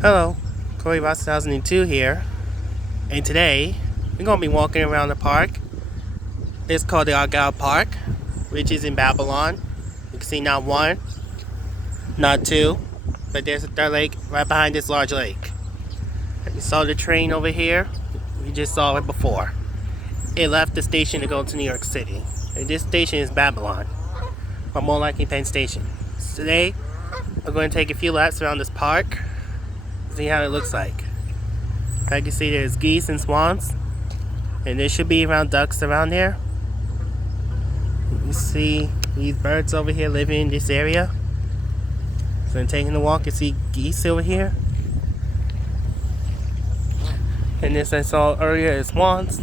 Hello, Corey Ross 2002 here, and today we're going to be walking around the park. It's called the Argyle Park, which is in Babylon. You can see not one, not two, but there's a third lake right behind this large lake. You saw the train over here, we just saw it before. It left the station to go to New York City, and this station is Babylon, or more likely Penn Station. So today, we're going to take a few laps around this park, see how it looks like. As you can see, there's geese and swans, and there should be around ducks around here. You see these birds over here living in this area. So I'm taking a walk and see geese over here. And this I saw earlier is swans.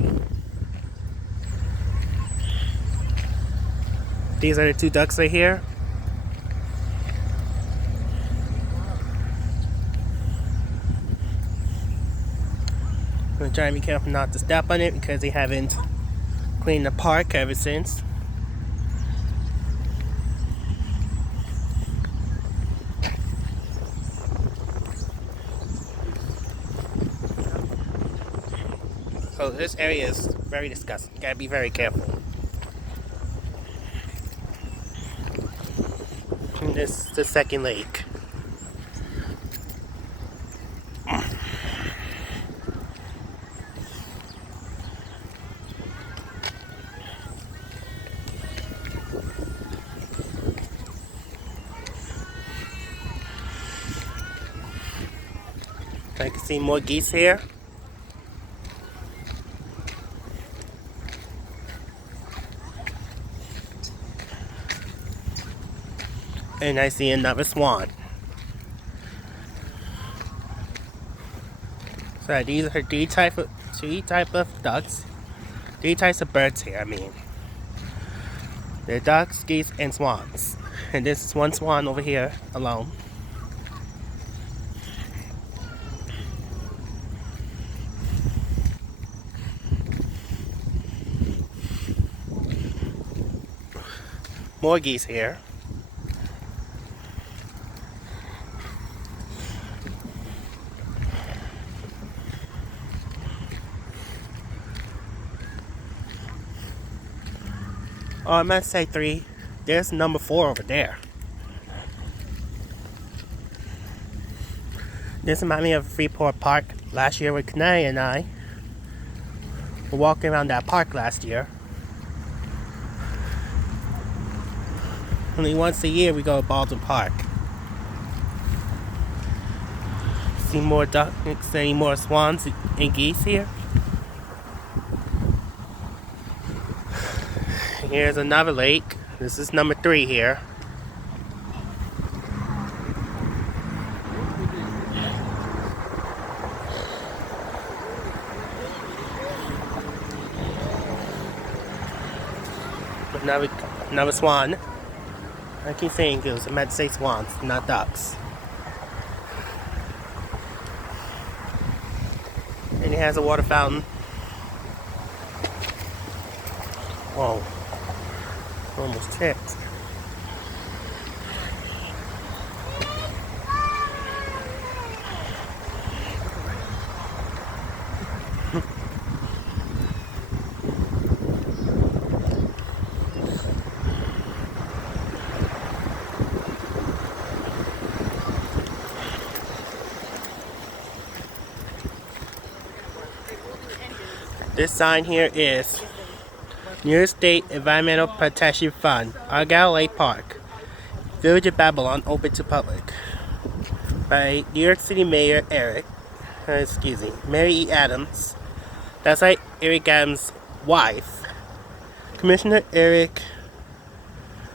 These are the two ducks right here. I'm gonna try and be careful not to step on it because they haven't cleaned the park ever since. So this area is very disgusting. You gotta be very careful. And this is the second lake. I can see more geese here. And I see another swan. So these are three type of ducks. Three types of birds here, I mean. They're ducks, geese, and swans. And this is one swan over here alone. More geese here. Oh, I meant to say three. There's number 4 over there. This reminds me of Freeport Park last year with Kanai and I were walking around that park last year. Only once a year we go to Baldwin Park. See more ducks, any more swans and geese here. Here's another lake. This is number 3 here. Another swan. I keep saying goose. I meant to say swans, not ducks. And it has a water fountain. Whoa. Almost tripped. This sign here is New York State Environmental Protection Fund, Argyle Park, Village of Babylon, open to public. By New York City Mayor Mary E. Adams. That's like Eric Adams' wife. Commissioner Eric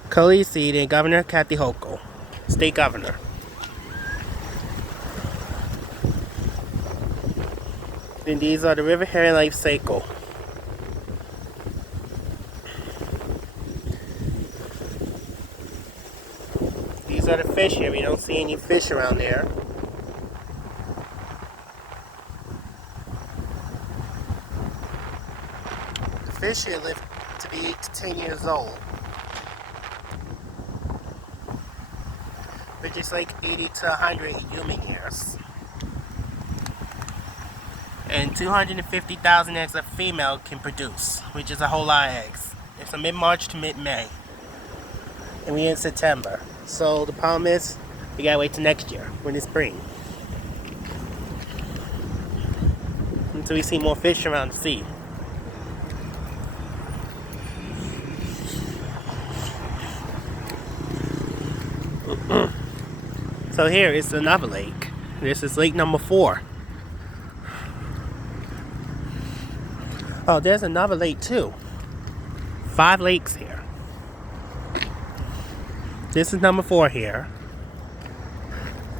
Colisi and Governor Kathy Hochul, State Governor. And these are the river herring life cycle. These are the fish here. We don't see any fish around there. The fish here live to be 8 to 10 years old, which is like 80 to 100 human years. and 250,000 eggs a female can produce, which is a whole lot of eggs. It's from mid-March to mid-May, and we're in September. So the problem is, we gotta wait till next year when it's spring until we see more fish around the sea. So here is another lake. This is lake number 4. Oh, there's another lake too. 5 lakes here. This is number 4 here.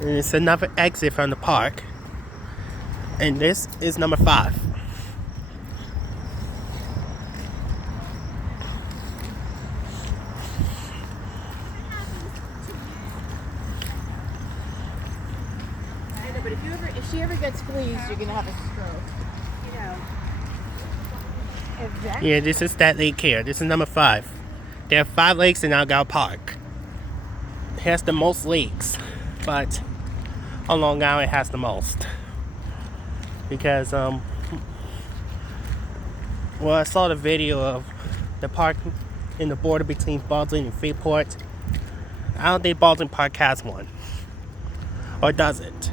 And it's another exit from the park. And this is number 5. But if she ever gets squeezed, you're gonna have a stroke. You know. Exactly. Yeah, this is that lake here. This is number 5. There are 5 lakes in Argyle Park. It has the most lakes, but on Long Island it has the most. Because well, I saw the video of the park in the border between Baldwin and Freeport. I don't think Baldwin Park has one. Or does it?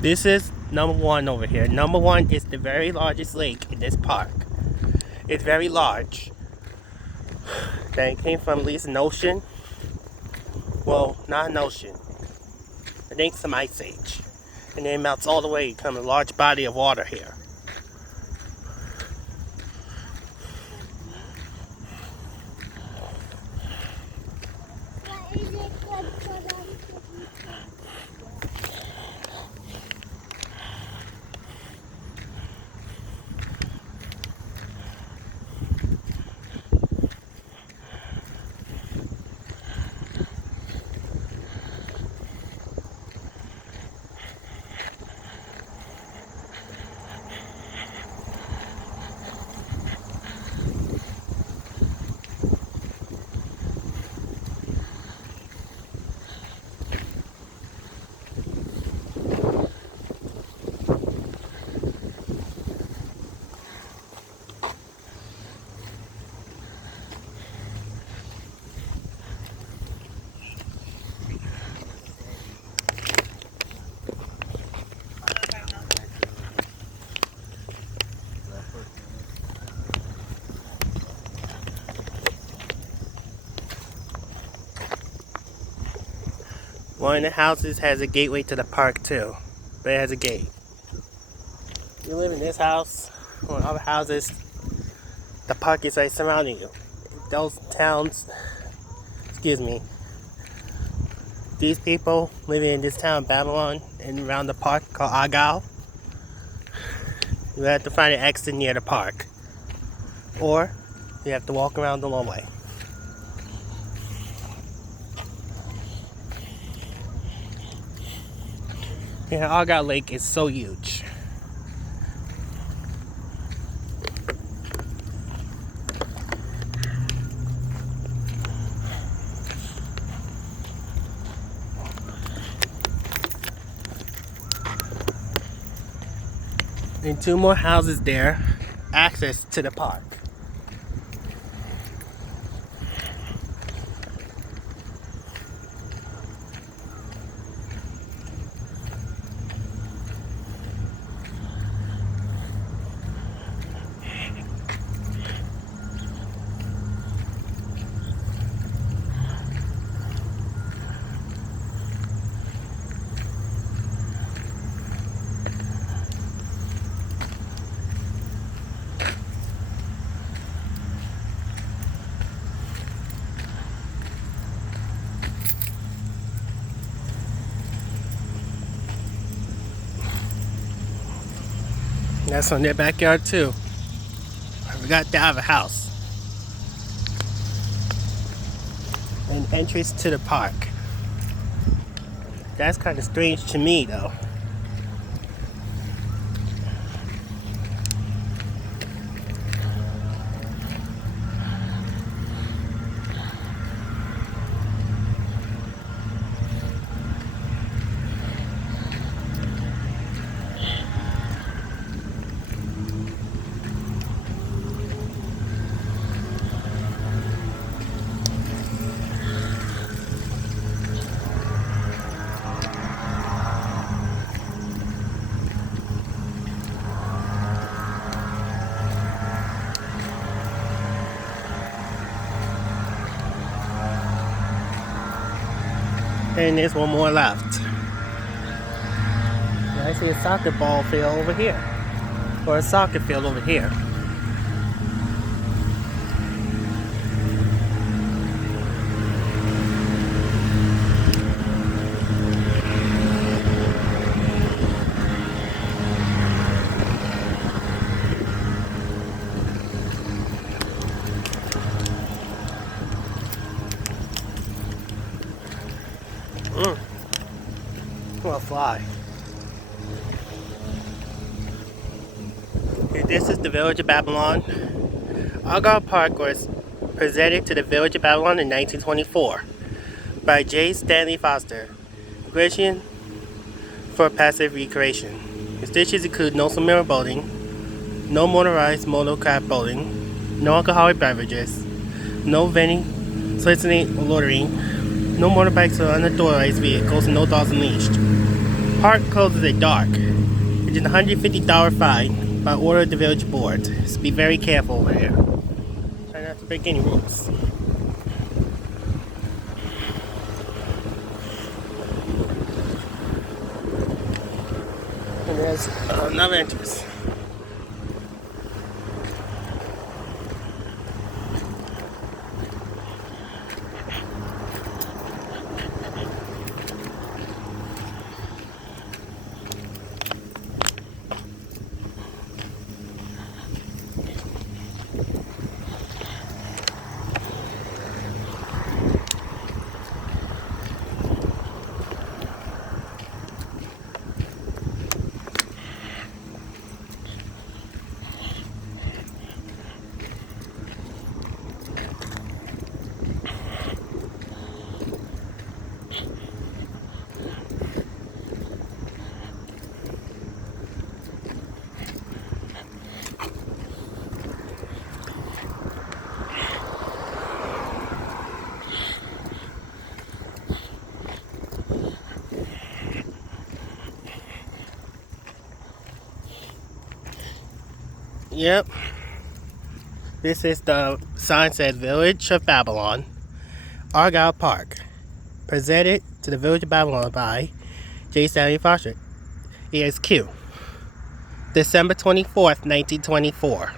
This is number 1 over here. Number 1 is the very largest lake in this park. It's very large. That it came from at least an ocean. Well, not an ocean. I think some ice age. And then it melts all the way, become a large body of water here. One of the houses has a gateway to the park too, but it has a gate. You live in this house or other houses, the park is right surrounding you. Those towns, excuse me, these people living in this town, Babylon, and around the park called Argyle, you have to find an exit near the park, or you have to walk around the long way. Yeah, Argyle Lake is so huge. And 2 more houses there, access to the park. That's on their backyard too. I forgot they have a house. An entrance to the park. That's kind of strange to me though. And there's one more left. And I see a soccer ball field over here. Or a soccer field over here. Well, fly. And this is the village of Babylon. Argyle Park was presented to the village of Babylon in 1924 by J. Stanley Foster, Grecian for passive recreation. Restrictions include no submarine boating, no motorized motorcraft boating, no alcoholic beverages, no vending, soliciting, or loitering, no motorbikes or unauthorized vehicles, and no dogs unleashed. Park closes at dark. It is a $150 fine by order of the village board. So be very careful over there. Try not to break any rules. And there's another entrance. Yep. This is the sign said Village of Babylon, Argyle Park. Presented to the Village of Babylon by J. Stanley Foster, EXQ. December 24th, 1924.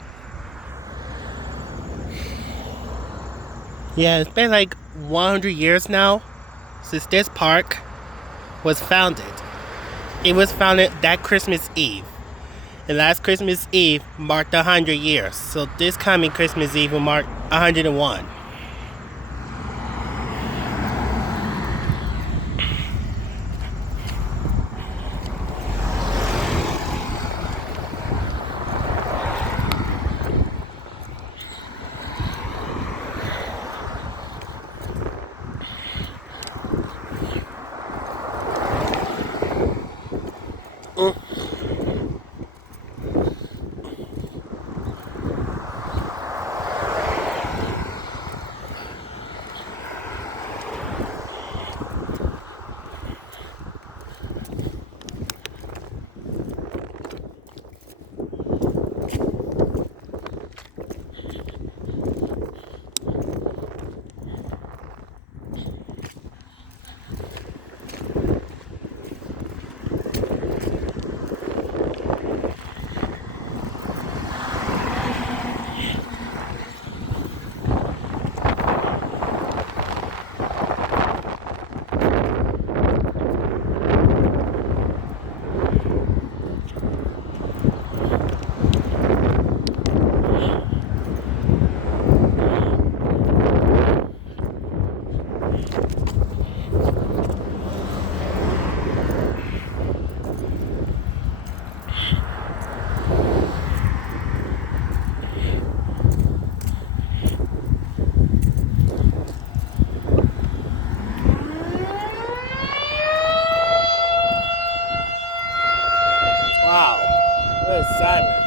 Yeah, it's been like 100 years now since this park was founded. It was founded that Christmas Eve. And last Christmas Eve marked 100 years. So this coming Christmas Eve will mark 101. Wow, what a silence.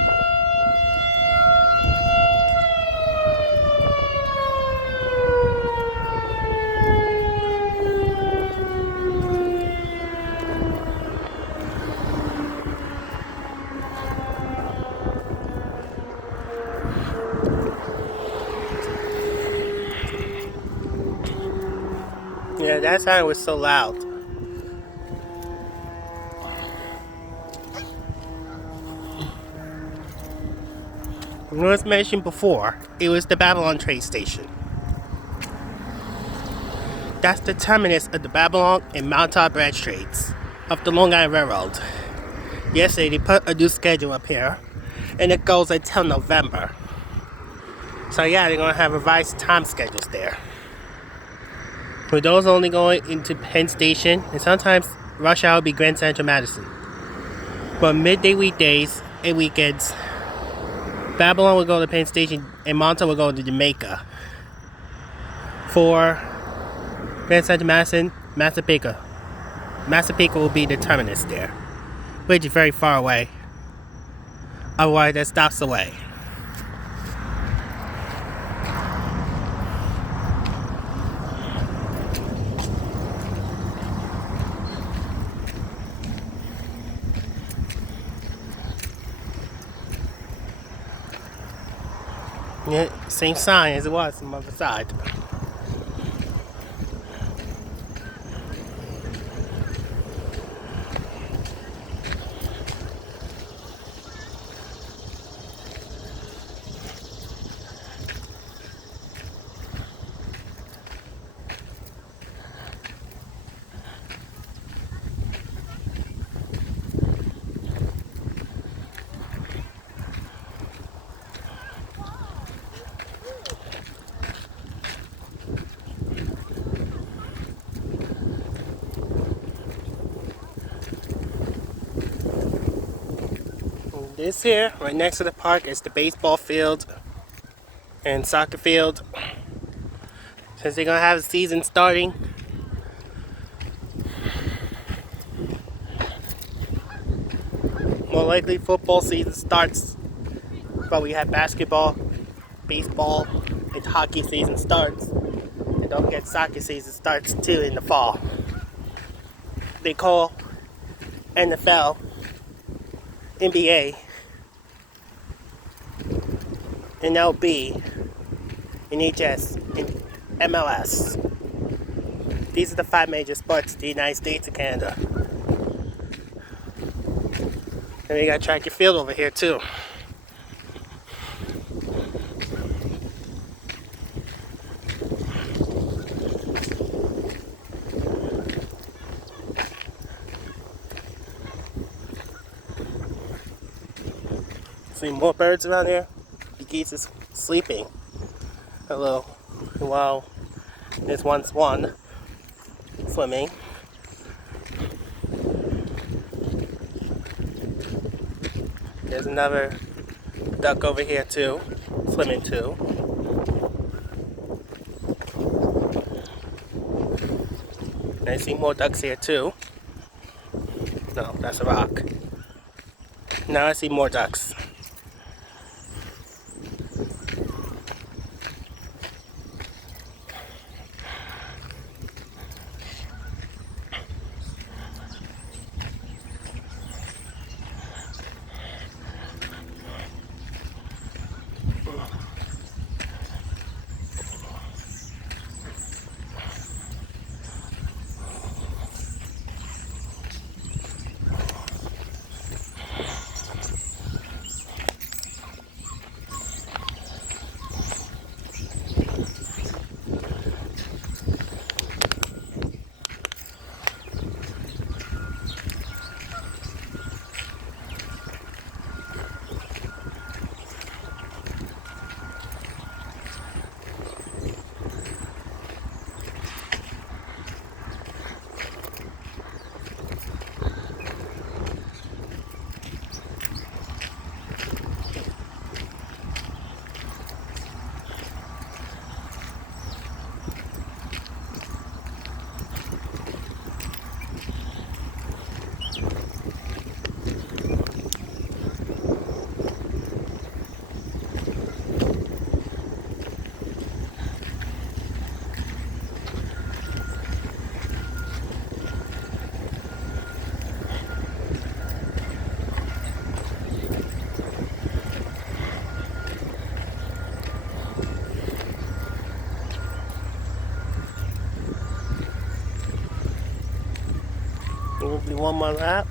Yeah, that sound was so loud. was mentioned before, it was the Babylon train station. That's the terminus of the Babylon and Mount Todd branch trades of the Long Island Railroad. Yesterday they put a new schedule up here, and it goes until November. So yeah, they're gonna have revised time schedules there. For those only going into Penn Station, and sometimes rush hour will be Grand Central Madison. But midday weekdays and weekends, Babylon will go to Penn Station and Montauk will go to Jamaica. For Grand Central Madison, Massapequa. Massapequa will be the terminus there, which is very far away. Otherwise, that stops away. Yeah, same sign as it was on the other side. This here, right next to the park, is the baseball field and soccer field. Since they're gonna have the season starting, more likely football season starts, but we have basketball, baseball, and hockey season starts. And don't forget soccer season starts too in the fall. They call NFL, NBA, MLB, NHS, and MLS. These are the 5 major sports in the United States and Canada. And we got track and field over here too. See more birds around here. The geese is sleeping. Hello. Wow. There's one swan swimming. There's another duck over here too, swimming too. And I see more ducks here too. No, that's a rock. Now I see more ducks. We'll do one more lap.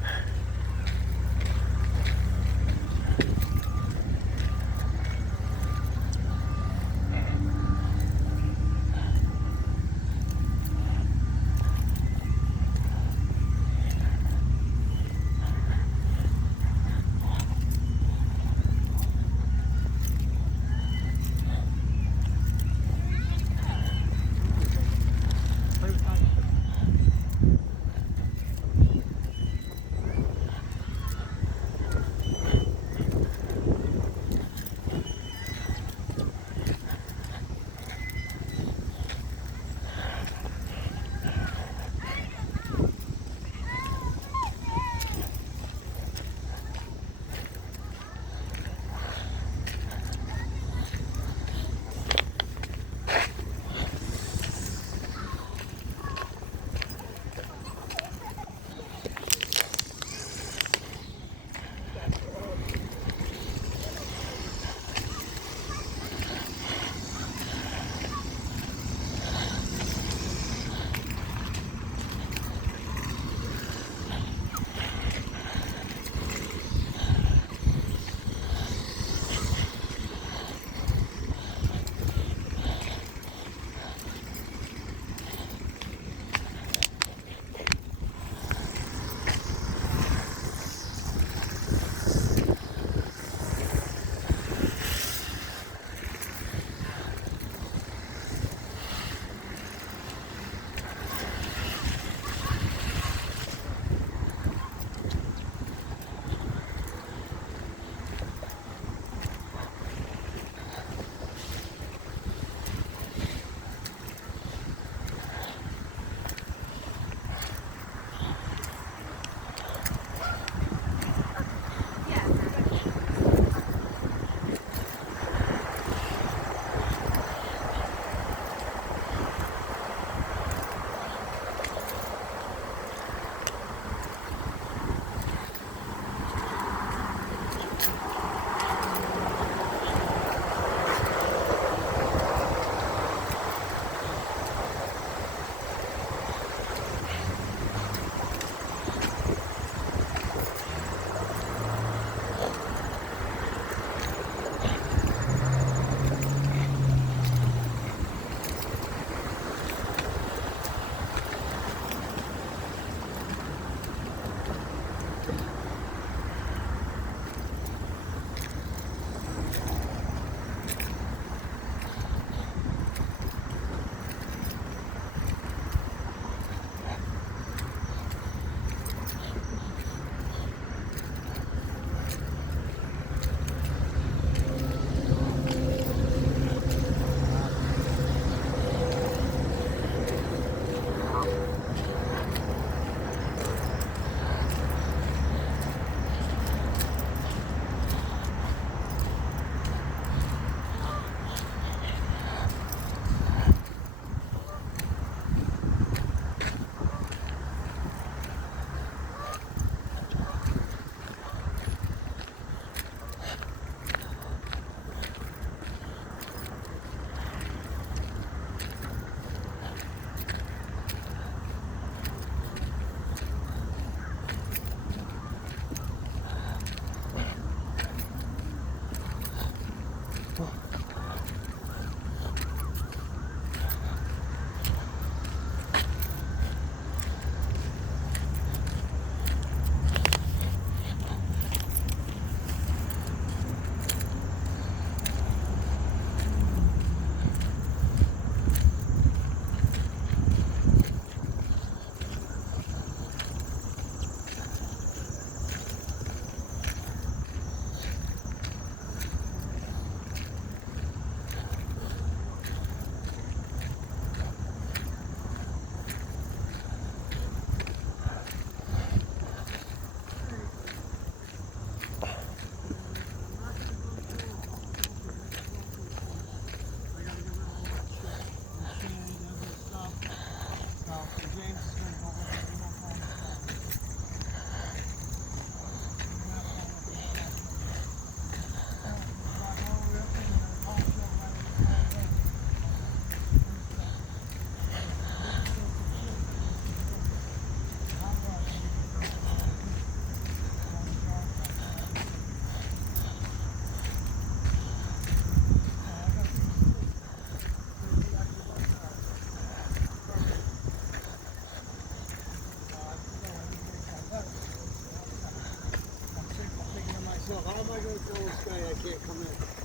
I go tell this guy I can't come in?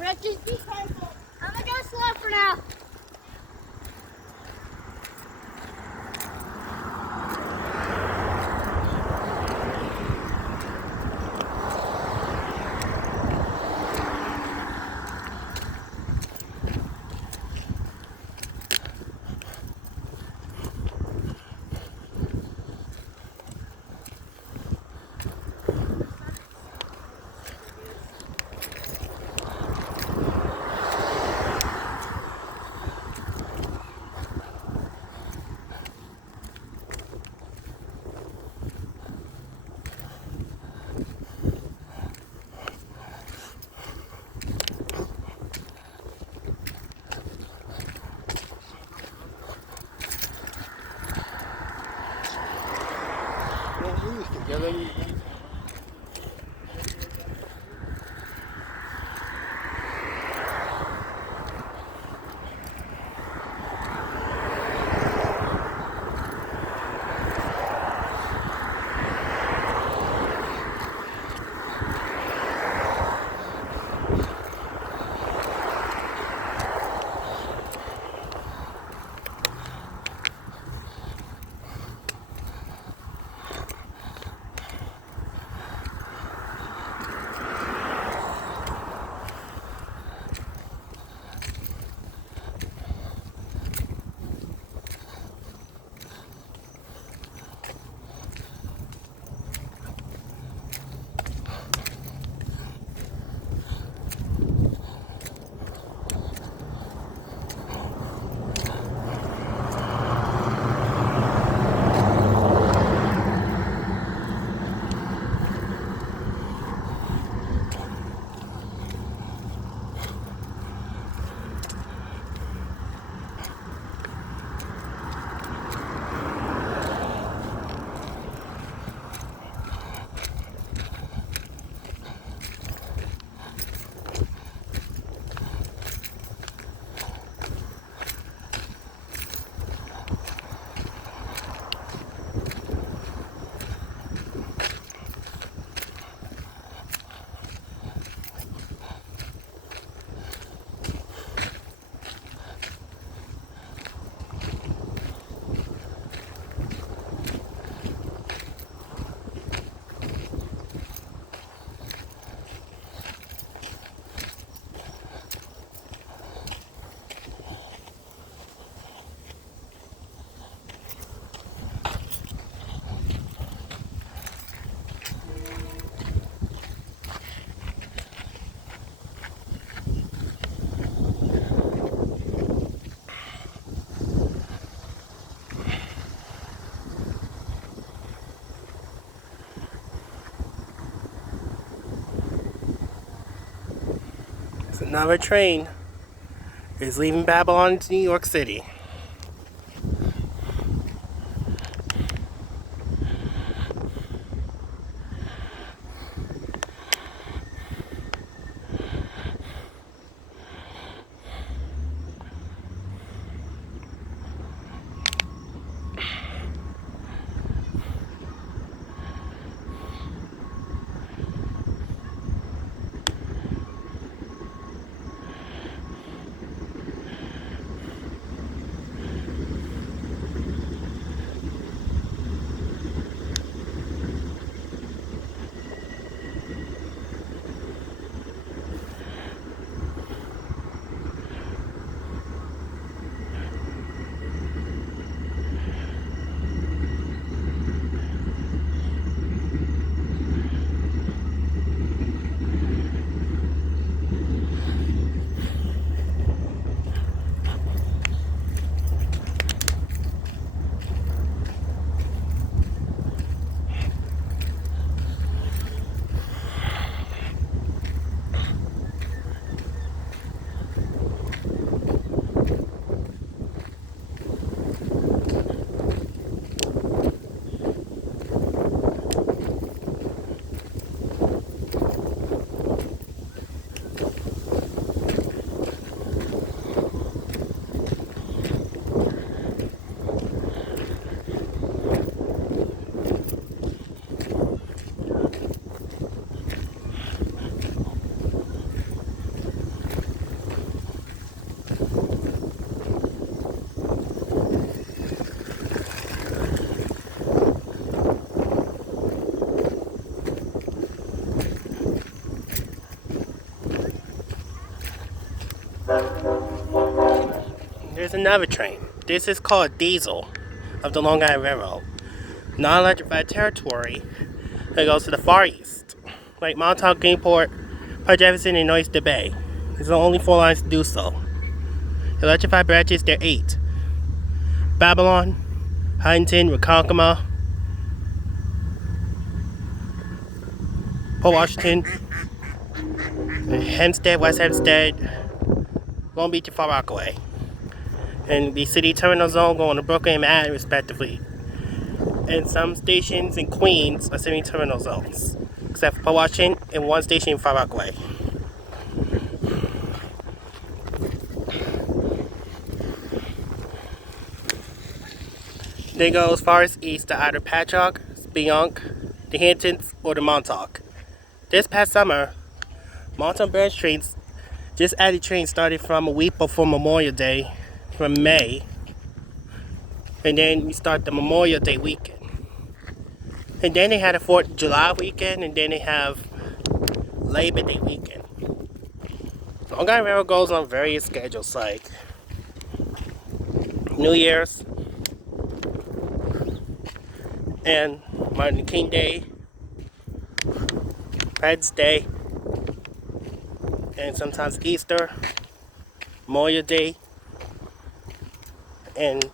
Brett, just be careful. I'm gonna go slow for now. Another train is leaving Babylon to New York City. There's another train. This is called Diesel of the Long Island Railroad. Non-electrified territory that goes to the Far East, like Montauk, Greenport, Port Jefferson, and Oyster Bay. There's the only 4 lines to do so. Electrified branches, there are 8. Babylon, Huntington, Ronkonkoma, Port Washington, Hempstead, West Hempstead, Long Beach, and Far Rockaway. And the city terminal zone going to Brooklyn and Manhattan, respectively. And some stations in Queens are semi-terminal zones, except for Port Washington and 1 station in Far Rockaway. They go as far as east to either Patchogue, Spionk, the Hamptons, or the Montauk. This past summer, Montauk branch trains just added trains started from a week before Memorial Day, from May, and then we start the Memorial Day weekend. And then they had a 4th of July weekend, and then they have Labor Day weekend. Long Island Railroad goes on various schedules like New Year's and Martin Luther King Day, President's Day, and sometimes Easter, Memorial Day, and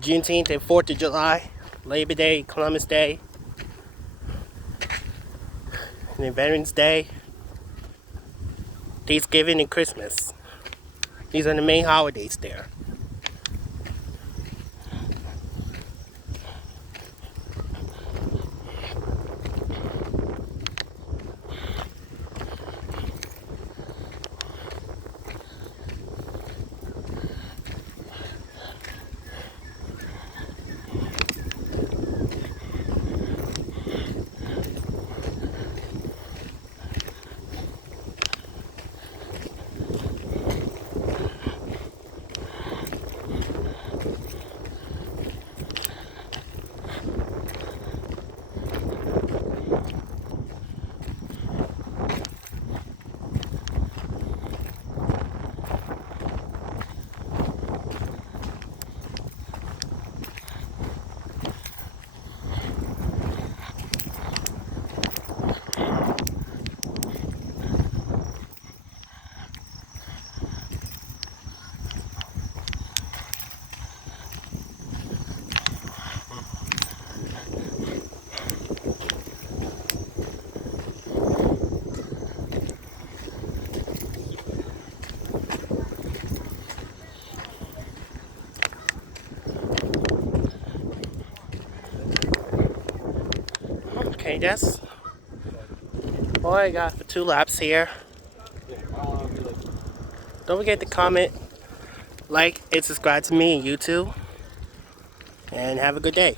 Juneteenth and 4th of July, Labor Day, Columbus Day, and then Veterans Day, Thanksgiving, and Christmas. These are the main holidays there. And that's all I got for 2 laps here. Don't forget to comment, like, and subscribe to me on YouTube. And have a good day.